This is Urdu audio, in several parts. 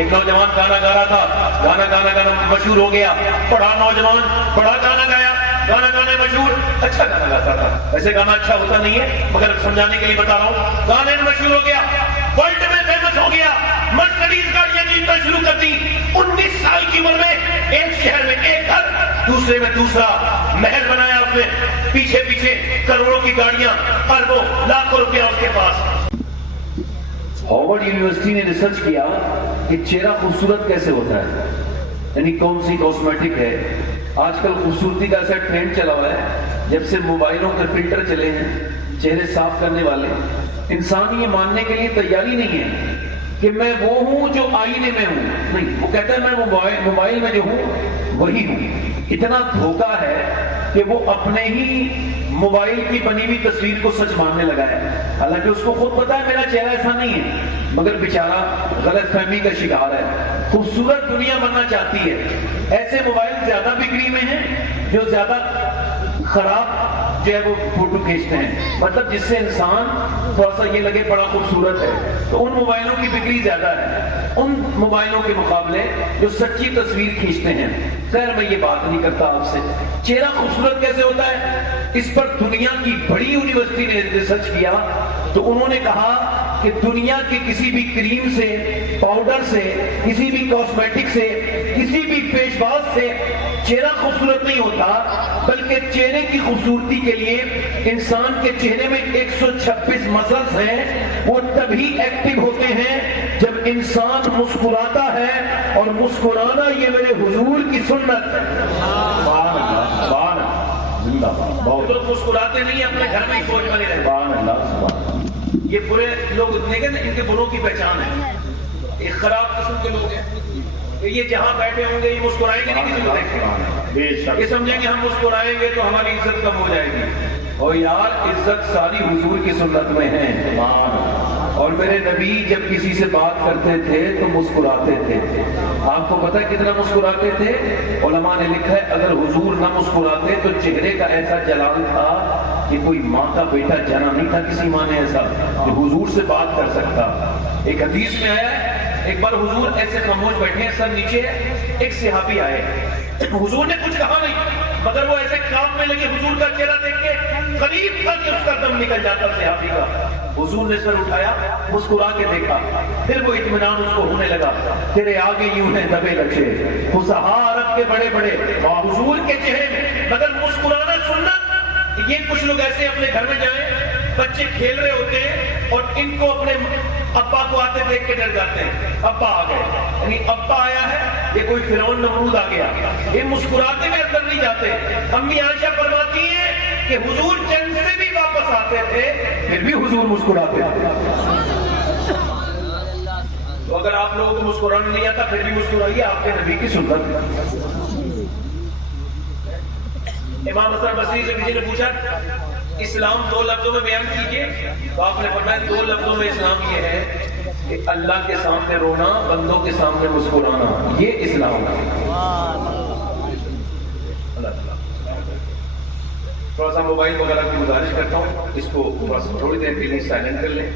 ایک نوجوان گانا گا رہا تھا، گانا گانا مشہور ہو گیا، بڑا نوجوان بڑا گانا گایا، گانا گانے مشہور، اچھا گانا گاتا تھا، ویسے گانا اچھا ہوتا نہیں ہے مگر سمجھانے کے لیے بتا رہا ہوں، گانے میں مشہور ہو گیا، ورلڈ میں فیمس ہو گیا، مرسڈیز گاڑیاں خریدنا شروع کر دی، 19 سال کی عمر میں ایک شہر میں ایک گھر، دوسرے میں دوسرا محل بنایا اس نے، پیچھے پیچھے کروڑوں کی گاڑیاں، اربوں لاکھوں روپیہ اس کے پاس۔ ہارورڈ یونیورسٹی نے ریسرچ کیا کہ چہرہ خوبصورت کیسے ہوتا ہے، یعنی کون سی کاسمیٹک ہے۔ آج کل خوبصورتی کا ایسا ٹرینڈ چلا ہوا ہے، جب سے موبائلوں کے فلٹر چلے ہیں چہرے صاف کرنے والے، انسان یہ ماننے کے لیے تیاری نہیں ہے کہ میں وہ ہوں جو آئینے میں ہوں، نہیں، وہ کہتا ہے میں موبائل میں جو ہوں وہی ہوں۔ اتنا دھوکہ ہے کہ وہ اپنے ہی موبائل کی بنی ہوئی تصویر کو سچ ماننے لگا ہے، حالانکہ اس کو خود پتا ہے میرا چہرہ ایسا نہیں ہے، مگر بیچارہ غلط فہمی کا شکار ہے۔ خوبصورت دنیا بننا چاہتی ہے، ایسے موبائل زیادہ بکری میں ہیں جو زیادہ خراب جو ہے وہ فوٹو کھینچتے ہیں، مطلب جس سے انسان تھوڑا سا یہ لگے بڑا خوبصورت ہے، تو ان موبائلوں کی بکری زیادہ ہے ان موبائلوں کے مقابلے جو سچی تصویر کھینچتے ہیں۔ خیر میں یہ بات نہیں کرتا آپ سے، چہرہ خوبصورت کیسے ہوتا ہے، اس پر دنیا کی بڑی یونیورسٹی نے ریسرچ کیا تو انہوں نے کہا کہ دنیا کے کسی بھی کریم سے، پاؤڈر سے، کسی بھی کاسمیٹک سے، کسی بھی فیس واش سے چہرہ خوبصورت نہیں ہوتا، بلکہ چہرے کی خوبصورتی کے لیے انسان کے چہرے میں 126 مسلز ہیں، وہ تبھی ایکٹیو ہوتے ہیں جب انسان مسکراتا ہے، اور مسکرانا یہ میرے حضور کی سنت ہے۔ سبحان اللہ، سبحان اللہ، زندہ باد۔ بہت لوگ مسکراتے نہیں، اپنے گھر میں ہی فوج بنے رہتے۔ سبحان اللہ، سبحان اللہ۔ یہ برے لوگ دیکھیں نا، ان کے بروں کی پہچان ہے، ایک خراب قسم کے لوگ ہیں، یہ جہاں بیٹھے ہوں گے یہ مسکرائیں گے نہیں کسی کو دیکھ کے، یہ سمجھیں گے ہم مسکرائیں گے تو ہماری عزت کم ہو جائے گی، اور یار عزت ساری حضور کی سنت میں ہے۔ اور میرے نبی جب کسی سے بات کرتے تھے تو مسکراتے تھے، آپ کو پتہ ہے کتنا مسکراتے تھے؟ علماء نے لکھا ہے اگر حضور نہ مسکراتے تو چہرے کا ایسا جلال تھا کہ کوئی ماں کا بیٹا جنا نہیں تھا کسی ماں نے ایسا کہ حضور سے بات کر سکتا۔ ایک حدیث میں آیا ہے ایک بار حضور ایسے خاموش بیٹھے ہیں، سر نیچے ہے، ایک صحابی آئے، حضور نے کچھ کہا نہیں مگر وہ ایسے کام میں لگے حضور کا چہرہ دیکھ کے، قریب تھا کہ اس کا دم نکل جاتا صحابی کا۔ حضور نے سر اٹھایا، مسکرا کے دیکھا، پھر وہ اطمینان اس کو ہونے لگا، تیرے آگے یوں ہیں دبے لچے فصحاء عرب کے بڑے بڑے حضور کے چہرے میں، مگر مسکرانا سنت۔ یہ کچھ لوگ ایسے اپنے گھر میں جائیں، بچے کھیل رہے ہوتے ہیں اور ان کو اپنے ابا کو آتے دیکھ کے ڈر جاتے ہیں، ابا آ گئے، یعنی ابا آیا ہے، یہ کوئی فرعون نمرود آ گیا، یہ مسکراتے ہوئے اندر نہیں جاتے۔ امی عائشہ فرماتی ہیں کہ حضور جنگ سے بھی واپس آتے تھے پھر بھی حضور مسکراتے تھے۔ تو اگر آپ لوگوں کو مسکرانا نہیں آتا پھر بھی مسکرائیے، آپ کے نبی کی سنت۔ امام حسن بصری سے کسی نے پوچھا اسلام 2 لفظوں میں بیان کیجئے، تو آپ نے فرمایا 2 لفظوں میں اسلام یہ ہے کہ اللہ کے سامنے رونا، بندوں کے سامنے مسکرانا، یہ اسلام ہے۔ اللہ تعالیٰ تھوڑا سا موبائل وغیرہ کی گزارش کرتا ہوں، اس کو تھوڑی دیر کے لیے سائلنٹ کر لیں،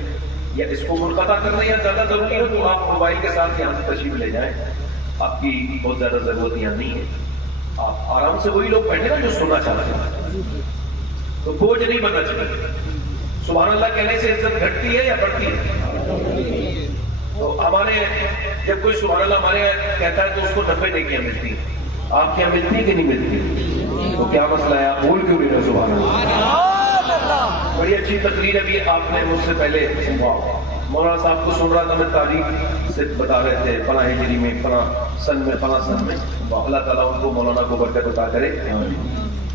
یا اس کو منقطع کر لیں، یا زیادہ ضروری ہو تو آپ موبائل کے ساتھ یہاں سے تشریف لے جائیں، آپ کی بہت زیادہ ضرورت یہاں نہیں ہے۔ آپ آرام سے وہی لوگ بیٹھے نا جو سننا چاہتے ہیں، تو بوجھ نہیں بننا چاہیے۔ سبحان اللہ کہنے سے عزت گھٹتی ہے یا بڑھتی ہے؟ تو ہمارے جب کوئی سبحان اللہ ہمارے کہتا ہے تو اس کو 90 نیکیاں ملتی ہیں، آپ کیا ملتی کہ نہیں ملتی؟ تو کیا مسئلہ ہے، آپ بول کیوں نہیں رہے سبحان اللہ؟ بڑی اچھی تقریر ابھی آپ نے مجھ سے پہلے مولانا صاحب کو سن رہا تھا، میں تاریخ سے بتا رہے تھے فلاں ہجری میں، فلاں سن میں، فلاں سن میں، اللہ تعالیٰ ان کو مولانا کو برکت عطا کرے۔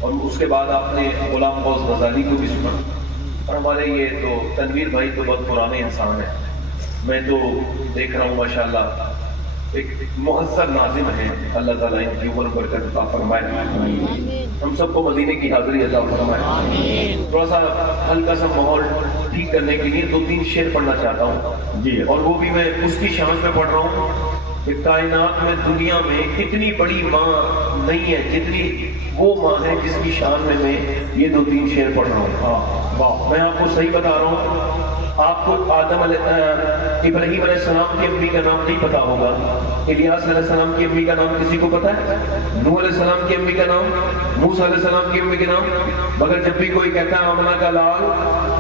اور اس کے بعد آپ نے غلام غوث غزالی کو بھی سنا، اور ہمارے یہ تو تنویر بھائی تو بہت پرانے انسان ہیں، میں تو دیکھ رہا ہوں ماشاءاللہ ایک مہذب ناظم ہیں، اللہ تعالیٰ ان کی عمر برکت عطا فرمائے، ہم سب کو مدینے کی حاضری عطا فرمائے۔ تھوڑا سا ہلکا سا ماحول ٹھیک کرنے کے لیے 2-3 شعر پڑھنا چاہتا ہوں جی، اور وہ بھی میں اس کی شان میں پڑھ رہا ہوں کہ کائنات میں دنیا میں اتنی بڑی ماں نہیں ہے جتنی وہ ماں ہے جس کی شان میں یہ 2-3 شعر پڑھ رہا ہوں۔ میں آپ کو صحیح بتا رہا ہوں، آپ کو ابراہیم علیہ السلام کی امی کا نام نہیں پتا ہوگا، الیاس علیہ السلام کی امی کا نام کسی کو پتا ہے؟ نوح علیہ السلام کی امی کا نام، موسیٰ علیہ السلام کی امی کا نام؟ مگر جب بھی کوئی کہتا ہے آمنہ کا لال،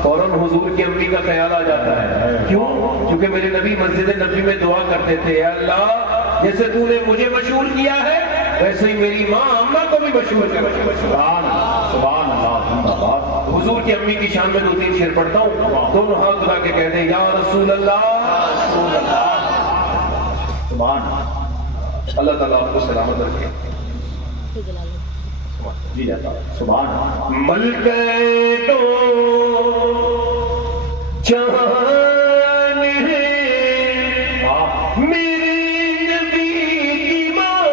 فوراً حضور کی امی کا خیال آ جاتا ہے. کیوں؟ کیونکہ میرے نبی مسجد نبی میں دعا کرتے تھے، اے اللہ جیسے تو نے مجھے مشہور کیا ہے ویسے ہی میری ماں آمنہ کو بھی مشہور کر. سبحان اللہ. حضور کی امی کی شان میں 2-3 شعر پڑھتا ہوں، دونوں ہاتھ اٹھا کے کہتے ہیں یا رسول اللہ. سبحان اللہ تعالیٰ آپ کو سلامت رکھے. جی جاتا سبحان اللہ. ملکے تو جہان ہے میری نبی کی ماں.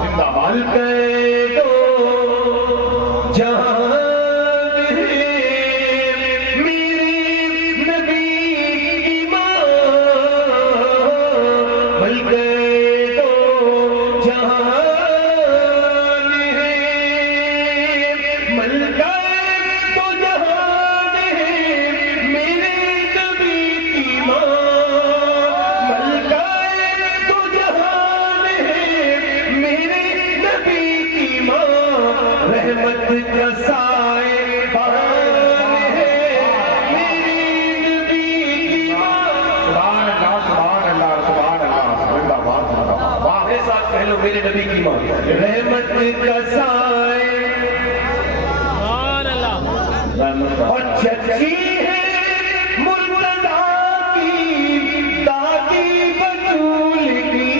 زندہ باد. ملکے تو جہان ہے میری نبی کی ماں. ملکے میرے نبی کی ماں رحمت کا سائے اور چچی ہے مرتضیٰ کی دادی بطول کی.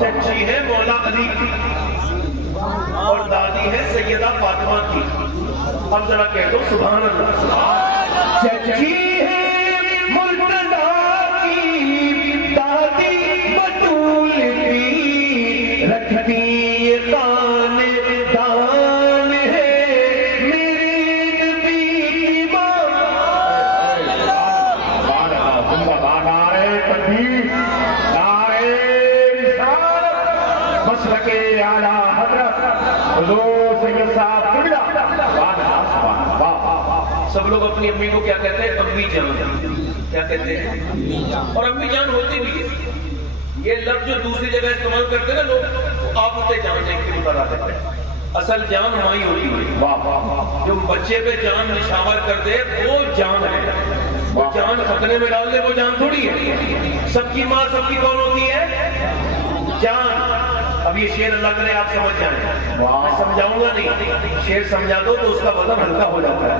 چچی ہے مولا علی کی اور دادی ہے سیدہ فاطمہ کی. اب ذرا کہہ دو سبحان اللہ. چچی ہے سب لوگ اپنی امی کو کیا کہتے ہیں؟ امی جان. کیا کہتے ہیں؟ اور امی جان ہوتی بھی ہے. یہ لفظ جو دوسری جگہ استعمال کرتے ہیں نا لوگ، آپ اسے جان دیکھ کے بتا دیتے ہیں. اصل جان مائی ہوتی ہے. جو بچے پہ جان نشاور کر دے وہ جان ہے. وہ جان خطرے میں ڈال دے وہ جان تھوڑی ہے. سب کی ماں سب کی کون ہوتی ہے؟ جان. اب یہ شعر اللہ کرے آپ سمجھ جائیں، میں سمجھاؤں گا نہیں. شعر سمجھا دو تو اس کا وزن ہلکا ہو جاتا ہے.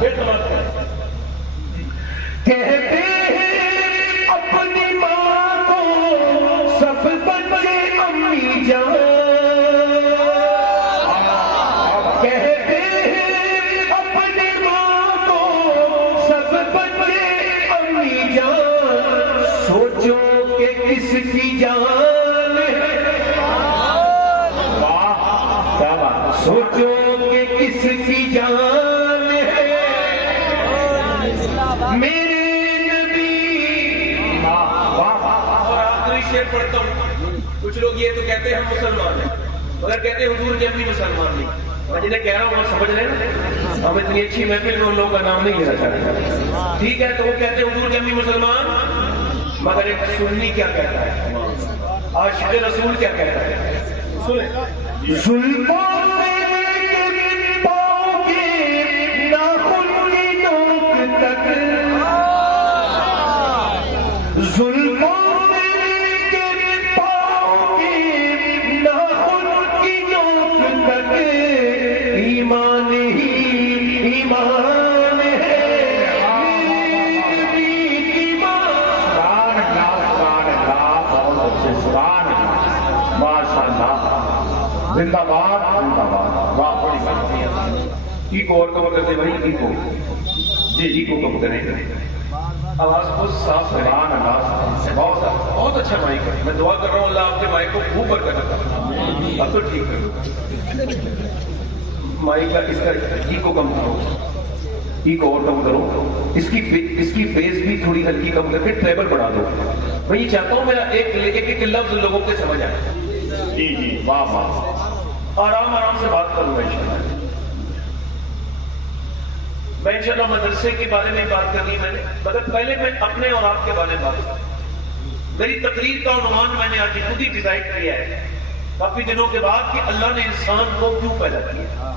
پھر سمجھ کہتے ہیں اپنی ماں کو سب بچے امی جان. کہتے ہیں اپنی ماں کو سب بچے امی جان. سوچو کہ کس کی جان، سوچو کہ کس کی جان ہے میرے نبی. اور آخری شعر پڑھتا ہوں. کچھ لوگ یہ تو کہتے ہیں ہم مسلمان ہیں مگر کہتے ہیں حضور کی امی مسلمان نہیں. میں جنہیں کہہ رہا ہوں وہ سمجھ رہے ہیں. ہم اتنی اچھی محفل میں ان لوگوں کا نام نہیں لینا چاہتے. ٹھیک ہے تو وہ کہتے ہیں حضور کی امی مسلمان، مگر ایک سنی کیا کہتا ہے، عاشق رسول کیا کہتا ہے. سنیں زلفوں سے پاؤں کے ناخن کی نوک تک، زلفوں سے پاؤں کے ناخن کی نوک تک ایمان ہی ایمان ہے میری نبی کی ماں. بہت اچھے. سبحان اللہ. ماشاء اللہ. زندہ باد. زندہ باد. واہ بڑی بات. ایکو اور کم کرتے بھائی. ایکو جی ایکو کم کریں. آواز بہت صاف ہے. بہت اچھا مائک ہے. میں دعا کر رہا ہوں اللہ آپ کے مائک کو خوب برکت عطا. اب تو ٹھیک ہے. مائک کا اس کا ایکو کم کرو، ایکو اور کم کرو. اس کی فیس بھی تھوڑی ہلکی کم کر کے ٹریبل بڑھا دو. میں یہ چاہتا ہوں میرا ایک لفظ لوگوں کے سمجھ آئے. جی جی. واہ واہ. آرام آرام سے بات کروں گا انشاءاللہ. میں انشاءاللہ مدرسے کے بارے میں بات کرنی میں نے، مگر پہلے میں اپنے اور آپ کے بارے میں بات کروں. میری تقریر کا عنوان میں نے آج خود ہی ڈیزائن کیا ہے کافی دنوں کے بعد کہ اللہ نے انسان کو کیوں پیدا کیا.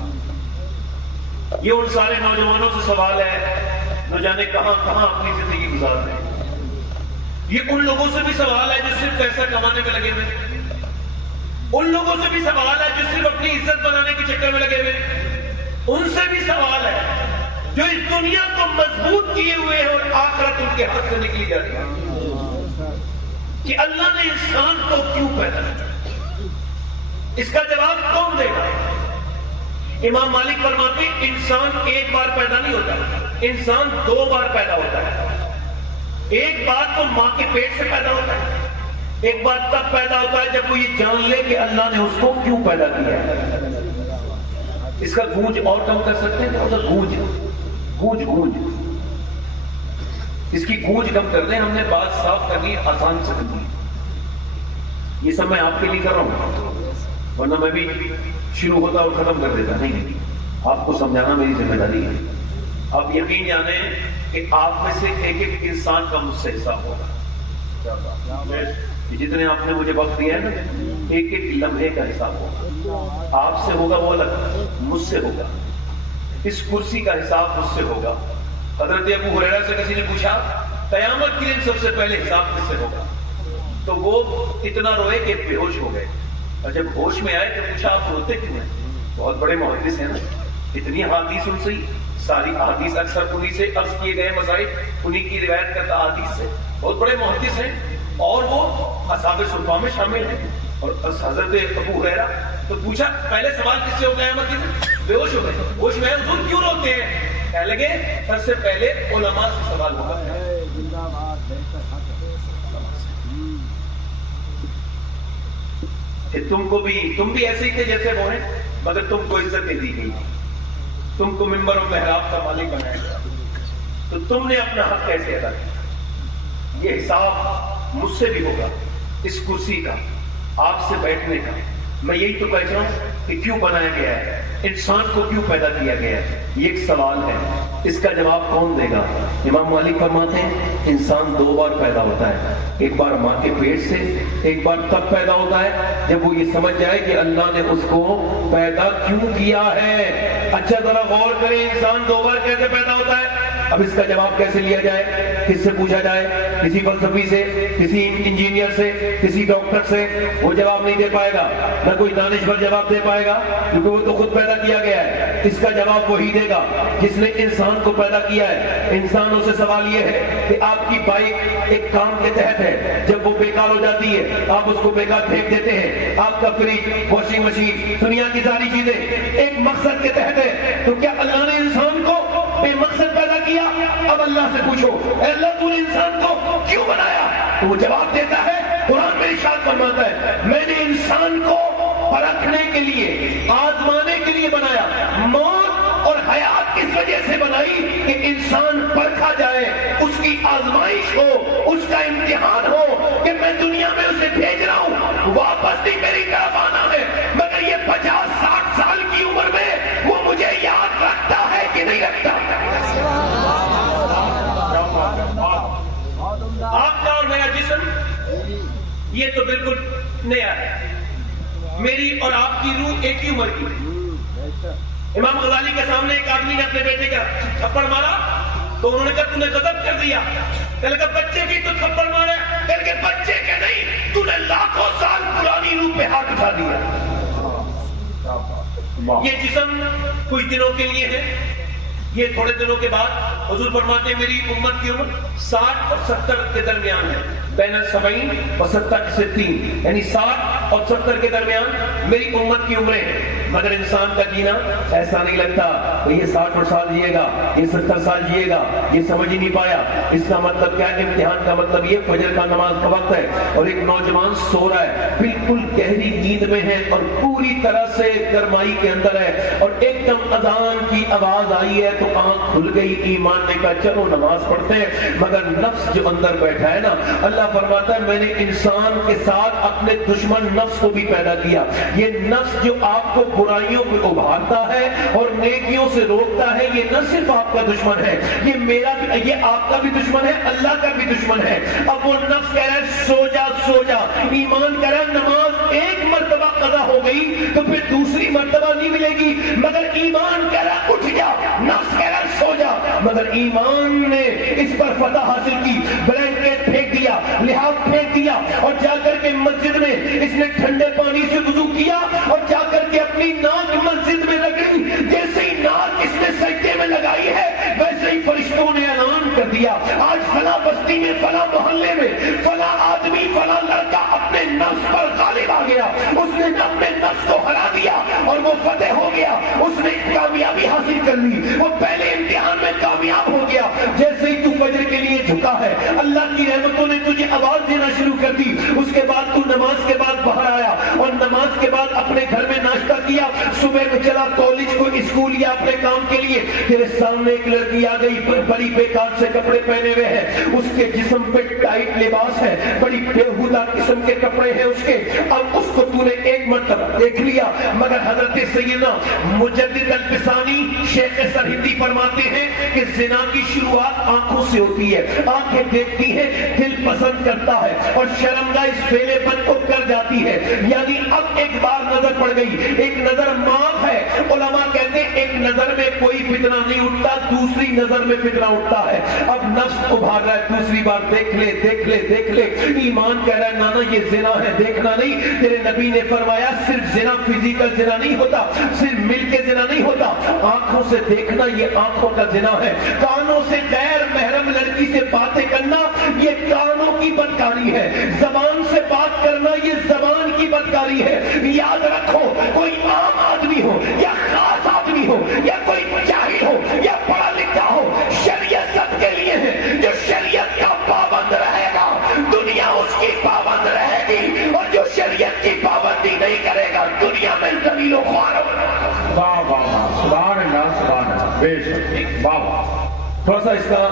یہ ان سارے نوجوانوں سے سوال ہے جو جانے کہاں کہاں اپنی زندگی گزار رہے ہیں. یہ ان لوگوں سے بھی سوال ہے جو صرف پیسہ کمانے میں لگے ہوئے ہیں. ان لوگوں سے بھی سوال ہے جو صرف اپنی عزت بنانے کے چکر میں لگے ہوئے ہیں. ان سے بھی سوال ہے جو اس دنیا کو مضبوط کیے ہوئے ہیں اور آخرت ان کے ہاتھ سے نکلی جا رہی ہے کہ اللہ نے انسان کو کیوں پیدا کیا. اس کا جواب کون دے گا؟ امام مالک فرماتے ہیں انسان ایک بار پیدا نہیں ہوتا، انسان دو بار پیدا ہوتا ہے. ایک بار تو ماں کے پیٹ سے پیدا ہوتا ہے، ایک بار تب پیدا ہوتا ہے جب وہ یہ جان لے کہ اللہ نے اس کو کیوں پیدا کیا ہے. اس کا گونج اور کم کر سکتے ہیں، گونج گونج گونج اس کی گونج کم کر دیں. ہم نے بات صاف کرنی ہے، آسان سے کرنی ہے. یہ سب میں آپ کے لیے کر رہا ہوں، ورنہ میں بھی شروع ہوتا اور ختم کر دیتا. نہیں، آپ کو سمجھانا میری ذمہ داری ہے. آپ یقین جانیں کہ آپ میں سے ایک ایک انسان کا مجھ سے حساب ہوگا. جتنے آپ نے مجھے وقت دیا ہے نا، ایک ایک لمحے کا حساب ہوگا. آپ سے ہوگا وہ الگ، مجھ سے ہوگا. اس کرسی کا حساب مجھ سے ہوگا. حضرت ابو ہریرہ سے کسی نے پوچھا قیامت کے دن سب سے پہلے حساب کس سے ہوگا، تو وہ اتنا روئے کہ بے ہوش ہو گئے. اور جب ہوش میں آئے تو پوچھا آپ روتے کیوں ہیں؟ بہت بڑے محدث ہیں نا، اتنی احادیث ان سے، ساری احادیث اکثر انہی سے عرض کیے گئے مسائل انہی کی روایت کرتا احادیث سے. بہت بڑے محدث ہیں اور وہ اصحاب صفا میں شامل ہیں. اور حضرت ابو ہریرہ تو پوچھا پہلے سوال کس سے ہو گیا؟ قیامت بے ہوش ہو گئے. ہوش میں حضور کیوں روتے ہیں؟ کہنے لگے سب سے پہلے علماء سے سوال ہوگا. تم بھی ایسے ہی تھے جیسے وہ ہیں، مگر تم کو عزت دی گئی، تم کو منبر و محراب کا مالک بنایا گیا، تو تم نے اپنا حق کیسے ادا کیا؟ یہ حساب مجھ سے بھی ہوگا، اس کرسی کا، آپ سے بیٹھنے کا. میں یہی تو کہہ رہا ہوں کہ کیوں بنایا گیا ہے، انسان کو کیوں پیدا کیا گیا ہے. یہ ایک سوال ہے، اس کا جواب کون دے گا؟ امام مالک فرماتے ہیں انسان دو بار پیدا ہوتا ہے. ایک بار ماں کے پیٹ سے، ایک بار تب پیدا ہوتا ہے جب وہ یہ سمجھ جائے کہ اللہ نے اس کو پیدا کیوں کیا ہے. اچھا ذرا غور کریں، انسان دو بار کیسے پیدا ہوتا ہے؟ اب اس کا جواب کیسے لیا جائے؟ کس سے پوچھا جائے؟ کسی فلسفی سے، کسی انجینئر سے، کسی ڈاکٹر سے؟ وہ جواب نہیں دے پائے گا. نہ کوئی دانشور جواب دے پائے گا، کیونکہ وہ تو خود پیدا کیا گیا ہے. اس کا جواب وہی دے گا جس نے انسان کو پیدا کیا ہے. انسانوں سے سوال یہ ہے کہ آپ کی بائک ایک کام کے تحت ہے، جب وہ بیکار ہو جاتی ہے آپ اس کو بیکار پھینک دیتے ہیں. آپ کا فریج، واشنگ مشین، دنیا کی ساری چیزیں ایک مقصد کے تحت ہے. تو کیا اللہ نے انسان کو بے مقصد پیدا کیا؟ اب اللہ سے پوچھو اے اللہ تو نے انسان کو کیوں بنایا؟ تو وہ جواب دیتا ہے، قرآن میں ارشاد فرماتا ہے میں نے انسان کو پرکھنے کے لیے، آزمانے کے لیے بنایا. موت اور حیات کس وجہ سے بنائی؟ کہ انسان پرکھا جائے، اس کی آزمائش ہو، اس کا امتحان ہو کہ میں دنیا میں اسے بھیج رہا ہوں، واپس نہیں میری طرف آنا ہے، مگر یہ 50-60 سال کی عمر میں وہ مجھے یاد رکھتا ہے کہ نہیں رکھتا. آپ کا اور میرا جسم یہ تو بالکل نیا ہے. میری اور آپ کی روح ایک ہی عمر کی ہے. امام غزالی کے سامنے ایک آدمی نے اپنے بیٹے کا تھپڑ مارا تو انہوں نے کہا تو نے غضب کر دیا. کہنے لگا بچے کی تو تھپڑ مارا، کہنے کہ بچے کے نہیں، تو نے لاکھوں سال پرانی روح پہ ہاتھ اٹھا دیا. یہ جسم کچھ دنوں کے لیے ہے، یہ تھوڑے دنوں کے بعد حضور فرماتے ہیں میری امت کی عمر 60 اور 70 کے درمیان ہے. بین ال70 و 70 سے 3، یعنی 60 اور 70 کے درمیان میری امت کی عمریں ہیں. مگر انسان کا جینا ایسا نہیں لگتا کہ یہ 60 سال جیے گا، یہ 70 سال جیے گا، یہ سمجھ ہی نہیں پایا۔ اس کا مطلب کیا ہے؟ امتحان کا مطلب یہ فجر کا نماز کا وقت ہے اور ایک نوجوان سو رہا ہے، بالکل گہری نیند میں ہے اور پوری طرح سے گرمائی کے اندر ہے، اور ایک دم اذان کی آواز آئی ہے تو آنکھ کھل گئی۔ ایمان نے کہا چلو نماز پڑھتے ہیں، مگر نفس جو اندر بیٹھا ہے نا، اللہ فرماتا ہے میں نے انسان کے ساتھ اپنے دشمن نفس کو بھی پیدا کیا۔ یہ نفس جو آپ کو برائیوں کو ابھارتا ہے اور نیکیوں سے روکتا ہے، یہ نہ صرف آپ کا دشمن ہے، یہ میرا بھی، یہ آپ کا بھی دشمن ہے، اللہ کا بھی دشمن ہے۔ اب وہ نفس کہہ رہا ہے سو جا سو جا، ایمان کہہ رہا ہے نماز ایک مرتبہ قضا ہو گئی تو پھر دوسری مرتبہ نہیں ملے گی، مگر ایمان کہہ رہا ہے اٹھ جا، نفس کہہ رہا ہے سو جا۔ مگر ایمان نے اس پر فتح حاصل کی، بلینکٹ پھینک دیا، لحاف پھینک دیا، اور جا کر کے مسجد میں اس نے ٹھنڈے پانی سے وضو کیا اور جا کر کے اپنی ناک مسجد میں رگڑی۔ جیسے ہی ناک اس نے سجدے میں لگائی ہے ویسے ہی فرشتوں نے اعلان کر دیا آج فلاں بستی میں، فلاں محلے میں، فلاں آدمی، فلاں لڑکا اپنے نفس پر غالب آ گیا، اس نے اپنے نفس کو ہرا دیا اور وہ فتح ہو گیا، اس نے کامیابی حاصل کر لی، وہ پہلے امتحان میں کامیاب ہو گیا۔ جیسے ہی تو فجر کے لیے جھکا ہے، اللہ کی رحمتوں نے تجھے آواز دینا شروع کر دی، اس کے بعد تو نماز کے بعد باہر آیا اور نماز کے بعد اپنے گھر میں ناشتہ کیا، صبح میں چلا کالج کو، اسکول یا اپنے کام کے لیے، تیرے سامنے ایک لڑکی آ گئی، بڑی بیکار سے کپڑے پہنے ہوئے ہیں، اس کے جسم پہ ٹائٹ لباس ہے، بڑی بےہودہ قسم کے کپڑے ہیں اس کے، اب اس کو تو نے ایک مرتبہ دیکھ لیا، مگر حضرت سیدنا مجدد الفسانی شیخ سرہندی فرماتے ہیں کہ زنا کی شروعات آنکھوں سے ہوتی ہے، آنکھیں دیکھتی ہیں، دل پسند کرتا ہے اور شرمگاہ اس پھیلے پن کو کر جاتی ہے، یعنی اب ایک بار نظر پڑ گئی، ایک نظر معاف ہے۔ علماء کہتے ہیں ایک نظر میں کوئی فتنہ نہیں اٹھتا، دوسری نظر میں فتنہ اٹھتا ہے۔ اب نفس ابھار رہا ہے دوسری بار دیکھ لے دیکھ لے دیکھ لے، ایمان کہہ رہا ہے نانا یہ زنا ہے، دیکھنا نہیں۔ تیرے نبی نے فرمایا صرف زنا فزیکل زنا نہیں ہوتا، صرف مل کے زنا نہیں ہوتا، آنکھوں سے دیکھنا یہ آنکھوں کا زنا ہے، کانوں سے غیر محرم لڑکی سے باتیں کرنا یہ کانوں کی بدکاری ہے، زبان سے بات کرنا یہ زبان کی بدکاری ہے۔ یاد رکھو کوئی عام آدمی ہو یا خاص آدمی ہو یا کوئی جاہل ہو یا پڑھا لکھا ہو، شریعت سب کے لیے ہے، جو شریعت کا پابند رہے گا دنیا اس کی پابند رہے گی، اور جو شریعت کی پابندی نہیں کرے گا دنیا میں ذلیل و خوار ہوگا۔ واہ واہ واہ، سبحان اللہ سبحان اللہ، بے شک، واہ واہ۔ تھوڑا سا اس کا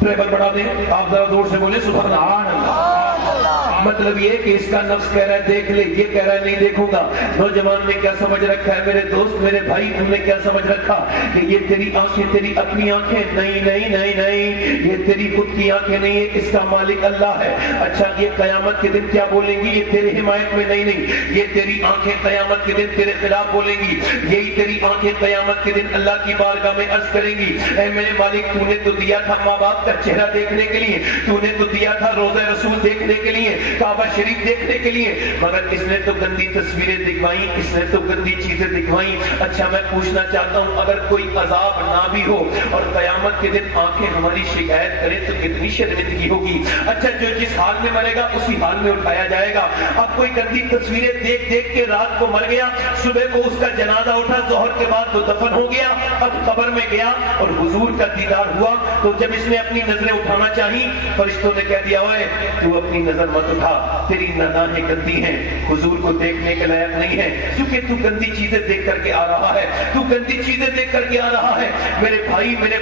ٹریبل بڑھا دیں، آپ ذرا زور سے بولیں سبحان اللہ۔ مطلب یہ کہ اس کا نفس کہہ رہا ہے دیکھ لے، یہ کہہ رہا ہے نہیں دیکھوں گا۔ نوجوان نے کیا سمجھ رکھا ہے میرے دوست میرے بھائی، تم نے کیا سمجھ رکھا کہ یہ تیری آنکھیں تیری اپنی آنکھیں؟ نہیں نہیں نہیں نہیں، یہ تیری خود کی آنکھیں نہیں ہے، اس کا مالک اللہ ہے۔ اچھا یہ قیامت کے دن کیا بولیں گی؟ یہ تیرے حمایت میں نہیں نہیں، یہ تیری آنکھیں قیامت کے دن تیرے خلاف بولیں گی، یہی تیری آنکھیں قیامت کے دن اللہ کی بارگاہ میں عرض کریں گی اے میرے مالک تو نے تو دیا تھا ماں باپ کا چہرہ دیکھنے کے لیے، تو نے تو دیا تھا روضہ رسول دیکھنے کے لیے، کعبہ شریف دیکھنے کے لیے، مگر اس نے تو گندی تصویریں دکھوائیں، اس نے تو گندی چیزیں دکھوائیں۔ اچھا میں پوچھنا چاہتا ہوں اگر کوئی عذاب نہ بھی ہو اور قیامت کے دن آنکھیں ہماری شکایت کریں تو کتنی شرمندگی ہوگی۔ اچھا جو جس حال میں مرے گا اسی حال میں اٹھایا جائے گا۔ اب کوئی گندی تصویریں دیکھ دیکھ کے رات کو مر گیا، صبح کو اس کا جنازہ اٹھا، ظہر کے بعد وہ دفن ہو گیا، اب قبر میں گیا اور حضور کا دیدار ہوا، تو جب اس نے اپنی نظریں اٹھانا چاہی فرشتوں نے کہہ دیا اوے تو اپنی نظر مت اٹھا، تیری نگاہیں گندی ہیں، حضور کو دیکھنے کے لائق نہیں ہے، کیونکہ تو گندی چیزیں دیکھ کر کے آ رہا ہے، تو گندی چیزیں دیکھ کر کے آ رہا ہے۔ میرے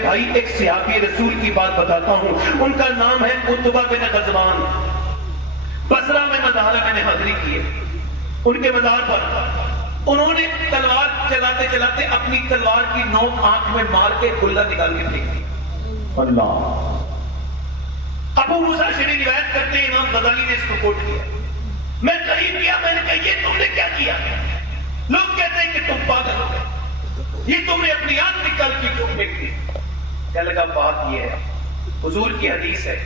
بھائی ایک صحابی رسول کی بات بتاتا ہوں، ان کا نام ہے عتبہ بن غزوان، بصرہ میں مزارہ میں نے حاضری کی ہے، ان کے مزار پر انہوں نے تلوار چلاتے چلاتے اپنی تلوار کی نوک آنکھ میں مار کے گلہ نکال کے پھینک دی۔ اللہ، ابو موسیٰ شریف روایت کرتے ہیں، امام غزالی نے اس کو کوٹ کیا، میں قریب گیا، میں نے کہا یہ تم نے کیا کیا؟ لوگ کہتے ہیں کہ تم پاگل ہو گئے، یہ تم نے اپنی آنکھ نکال کے کیوں پھینک دی؟ کہنے لگا بات یہ ہے، حضور کی حدیث ہے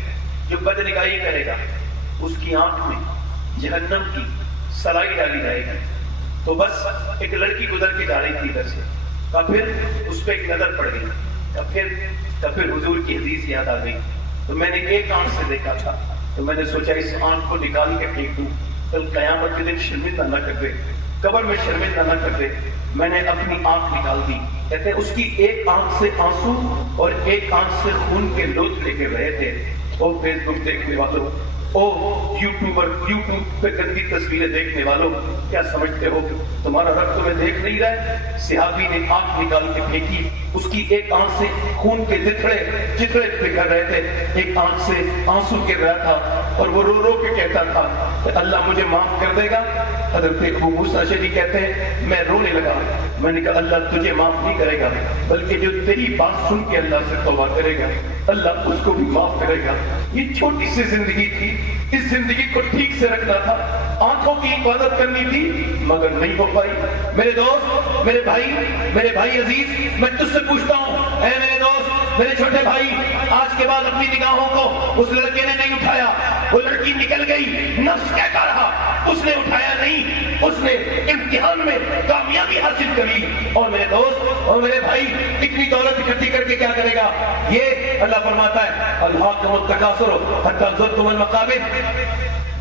جو بدنگاہی کرے گا اس کی آنکھ میں جہنم کی سلائی ڈالی جائے گی۔ تو بس ایک لڑکی گزر کے جا رہی تھی ادھر سے، اور پھر اس پہ ایک نظر پڑ گئی، اور پھر حضور کی حدیث یاد آ گئی، تو میں نے ایک آنکھ سے دیکھا تھا، تو میں نے سوچا اس آنکھ کو نکال کے پھینک دوں، کل قیامت کے دن شرمندہ نہ کر دے، قبر میں شرمندہ نہ کر دے۔ میں نے اپنی آنکھ نکال دی. کہتے ہیں اس کی ایک آنکھ سے آنسو اور ایک آنکھ سے خون کے لوٹ لے کے رہے تھے. اور فیس بک دیکھنے والوں، او یوٹیوب پہ گندی تصویریں دیکھنے والوں، کیا سمجھتے ہو تمہارا رب تمہیں دیکھ نہیں رہا ہے؟ صحابی نے آنکھ نکال کے پھینکی. اس کی ایک آنکھ سے خون کے چترے بکھر رہے تھے، ایک آنکھ سے آنسو گر رہا تھا، اور وہ رو رو کے کہتا تھا کہ اللہ مجھے معاف کر دے گا. حضرت ابو موسیٰ اشعری کہتے ہیں میں رونے لگا. میں نے کہا اللہ تجھے معاف نہیں کرے گا، بلکہ جو تیری بات سن کے اللہ سے توبہ کرے گا اللہ اس کو بھی معاف کرے گا. یہ چھوٹی سی زندگی تھی، اس زندگی کو ٹھیک سے رکھنا تھا، آنکھوں کی حفاظت کرنی تھی، مگر نہیں ہو پائی. میرے دوست، میرے بھائی عزیز، میں تجھ سے پوچھتا ہوں، اے میرے دوست، میرے چھوٹے بھائی، آج کے بعد اپنی نگاہوں کو اس لڑکے نے نہیں اٹھایا. وہ لڑکی نکل گئی، نفس کہتا رہا، اس نے اٹھایا نہیں، اس نے امتحان میں کامیابی حاصل کری. اور میرے دوست اور میرے بھائی، اتنی دولت اکٹھی کر کے کیا کرے گا؟ یہ اللہ فرماتا ہے الہاکم التکاثر حتی زرتم المقابر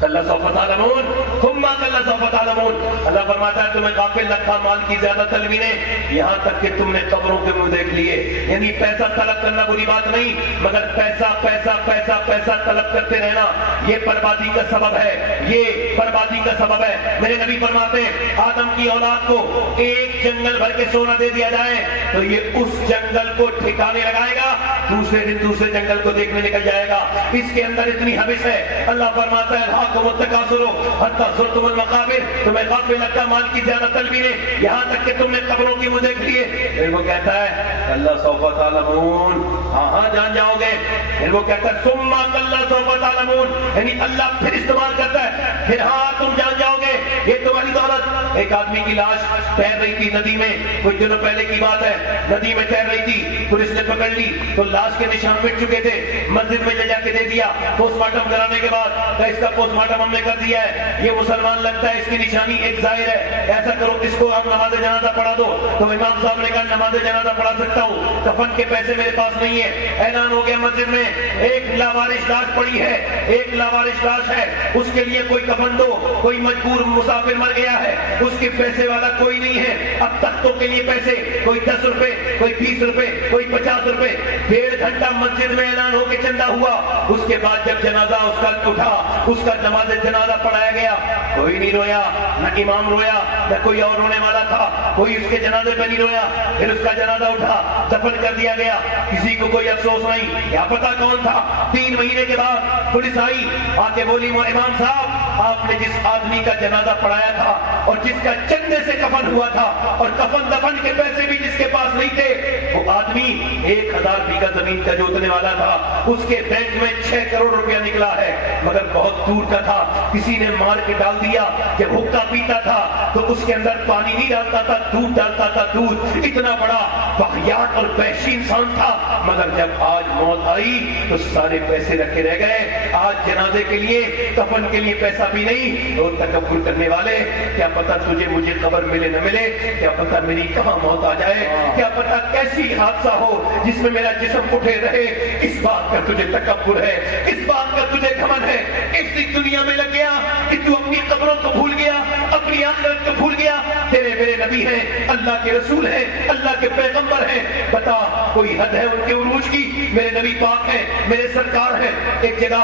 کلا سوف تعلمون ثم کلا سوف تعلمون. اللہ فرماتا ہے تمہیں غافل رکھا مال کی زیادہ طلبی نے، یہاں تک کہ تم نے قبروں کے منہ دیکھ لیے. یعنی پیسہ طلب کرنا بری بات نہیں، مگر پیسہ پیسہ پیسہ پیسہ طلب کرتے رہنا یہ بربادی کا سبب ہے، یہ بربادی کا سبب ہے. میرے نبی فرماتے ہیں آدم کی اولاد کو ایک جنگل بھر کے سونا دے دیا جائے تو یہ اس جنگل کو ٹھکانے لگائے گا، دوسرے دن دوسرے جنگل کو دیکھنے نکل جائے گا. اس کے اندر اتنی حبس ہے. اللہ فرماتا ہے التکاثر حتی زرتم المقابر، تمہیں غافل رکھا مال کی زیادہ طلبی نے، یہاں تک کہ تم نے قبروں کی منہ دیکھ لیے. پھر وہ کہتا ہے اللہ سوف تعلمون، ہاں جان جاؤ گے. پھر وہ کہتا ہے ثم کلا سوف تعلمون، یعنی اللہ پھر استعمال کرتا ہے پھر ہاں تم جان جاؤ گے. یہ تمہاری دولت. ایک آدمی کی لاش تیر رہی تھی ندی میں، کچھ دنوں پہلے کی بات ہے، ندی میں تیر رہی تھی، پولیس نے پکڑ لی تو لاش کے نشان مٹ چکے تھے. مسجد میں لے جا کے دے دیا، پوسٹ مارٹم کرانے کے بعد اس کا پوسٹ مارٹم ہم نے کر دیا ہے، یہ مسلمان لگتا ہے، اس کی نشانی ایک ظاہر ہے، ایسا کرو اس کو آپ نماز جنازہ پڑھا دو. تو امام صاحب نے کہا نماز جنازہ پڑھا سکتا ہوں، کفن کے پیسے میرے پاس نہیں ہے. اعلان ہو گیا مسجد میں ایک لاوارث لاش پڑی ہے، ایک لاوارث لاش ہے، اس کے لیے کوئی کفن دو. کوئی مجبور مسافر مر گیا ہے، اس کے پیسے والا کوئی نہیں ہے. اب تختوں کے لیے پیسے، کوئی 10 روپے، کوئی 20 روپے، کوئی 50 روپے. 1.5 گھنٹہ مسجد میں اعلان ہو کے چندہ ہوا. اس کے بعد جب جنازہ اس کا اٹھا، اس کا نماز جنازہ پڑھایا گیا، کوئی نہیں رویا، نہ امام رویا، نہ کوئی اور رونے والا تھا، کوئی اس کے جنازے پہ نہیں رویا. پھر اس کا جنازہ اٹھا، دفن کر دیا گیا، کسی کو کوئی افسوس نہیں. کیا پتا کون تھا. 3 مہینے کے بعد پولیس آئی، آ کے بولی امام صاحب آپ نے جس آدمی کا جنازہ پڑھایا تھا اور جس کا چندے سے کفن ہوا تھا اور کفن دفن کے پیسے بھی جس کے پاس نہیں تھے، وہ آدمی 1000 بیگھہ زمین کا جوتنے والا تھا، اس کے بینک میں 6 کروڑ روپیہ نکلا ہے، مگر بہت دور کا تھا. کسی نے مار کے ڈال دیا کہ حقہ پیتا تھا تو اس کے اندر پانی نہیں ڈالتا تھا، دودھ ڈالتا تھا. دودھ اتنا بڑا واقعات اور وحشی انسان تھا، مگر جب آج موت آئی تو سارے پیسے رکھے رہ گئے. آج جنازے کے لیے کفن کے لیے پیسہ بھی نہیں. اور تکبر کرنے والے، کیا پتا تجھے مجھے قبر ملے نہ ملے، کیا پتا میری کہاں موت آ جائے، کیا پتا کیسی حادثہ ہو جس میں میرا جسم اٹھے رہے. اس بات کا تجھے تکبر ہے، اس بات کا تجھے گھمنڈ ہے. اسی دنیا میں لگ گیا کہ تو اپنی قبروں کو بھول گیا، اپنی آخرت کو بھول گیا. تیرے میرے نبی ہیں، اللہ کے رسول ہیں، اللہ کے پیغمبر ہیں. بتا کوئی حد ہے ان کے عروج کی؟ میرے نبی پاک ہیں، میرے سرکار ہیں. ایک جگہ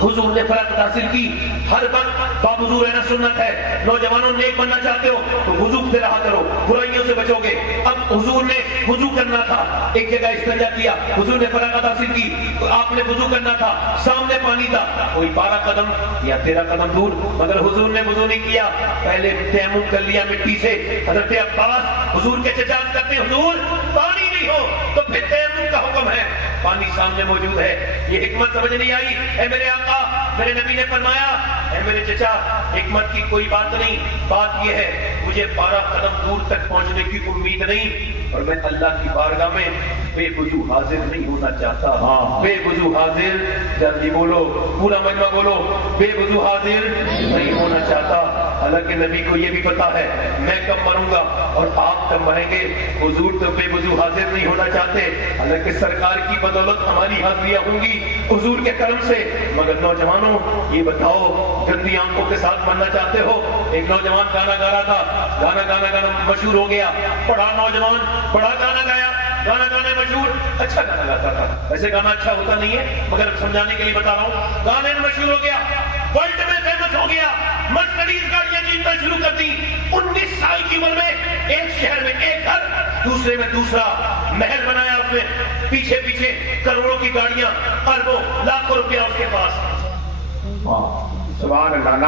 حضور نے فراغت حاصل کی. ہر وقت باوضو رہنا سنت ہے. نوجوانوں نیک بننا چاہتے ہو تو وضو سے رہا کرو، برائیوں سے بچو گے. اب حضور نے وضو کرنا تھا، ایک جگہ استنجا کیا، حضور نے فراغت حاصل کی، تو آپ نے وضو کرنا تھا، سامنے پانی تھا، کوئی 12 قدم یا 13 قدم دور، مگر حضور نے وضو نہیں کیا، پہلے تیمم کر لیا مٹی سے. حضرت عباس حضور کے چچا کہتے ہیں حضور پانی نہیں ہو تو پھر تیمم کا حکم ہے، پانی سامنے موجود ہے. یہ حکمت سمجھ نہیں آئی. اے میرے آقا، میرے نبی نے فرمایا اے میرے چچا حکمت کی کوئی بات نہیں، بات یہ ہے مجھے 12 قدم دور تک پہنچنے کی امید نہیں، اور میں اللہ کی بارگاہ میں بے وضو حاضر نہیں ہونا چاہتا. بے وضو حاضر، جلدی بولو، پورا مجمع بولو، بے وضو حاضر نہیں ہونا چاہتا. حالانکہ نبی کو یہ بھی پتا ہے میں کب مروں گا اور آپ کب مریں گے. حضور تو بے وضو حاضر نہیں ہونا چاہتے، حالانکہ سرکار کی بدولت ہماری حاضریاں ہوں گی حضور کے کرم سے. مگر نوجوانوں یہ بتاؤ گندی آنکھوں کے ساتھ مرنا چاہتے ہو؟ ایک نوجوان گانا گا رہا تھا، گانا مشہور ہو گیا، پڑھا نوجوان، بڑا گانا گایا، گانا گانے مشہور، اچھا گانا گاتا تھا، ویسے گانا اچھا ہوتا نہیں ہے مگر سمجھانے کے لیے بتا رہا ہوں، گانے میں مشہور ہو گیا، ورلڈ میں فیمس ہو گیا، مرسڈیز گاڑیاں جیتنا شروع کر دی، 19 سال کی عمر میں ایک شہر میں ایک گھر، دوسرے میں دوسرا محل بنایا اس نے، پیچھے پیچھے کروڑوں کی گاڑیاں، اربوں لاکھوں روپیہ اس کے پاس. سبحان اللہ.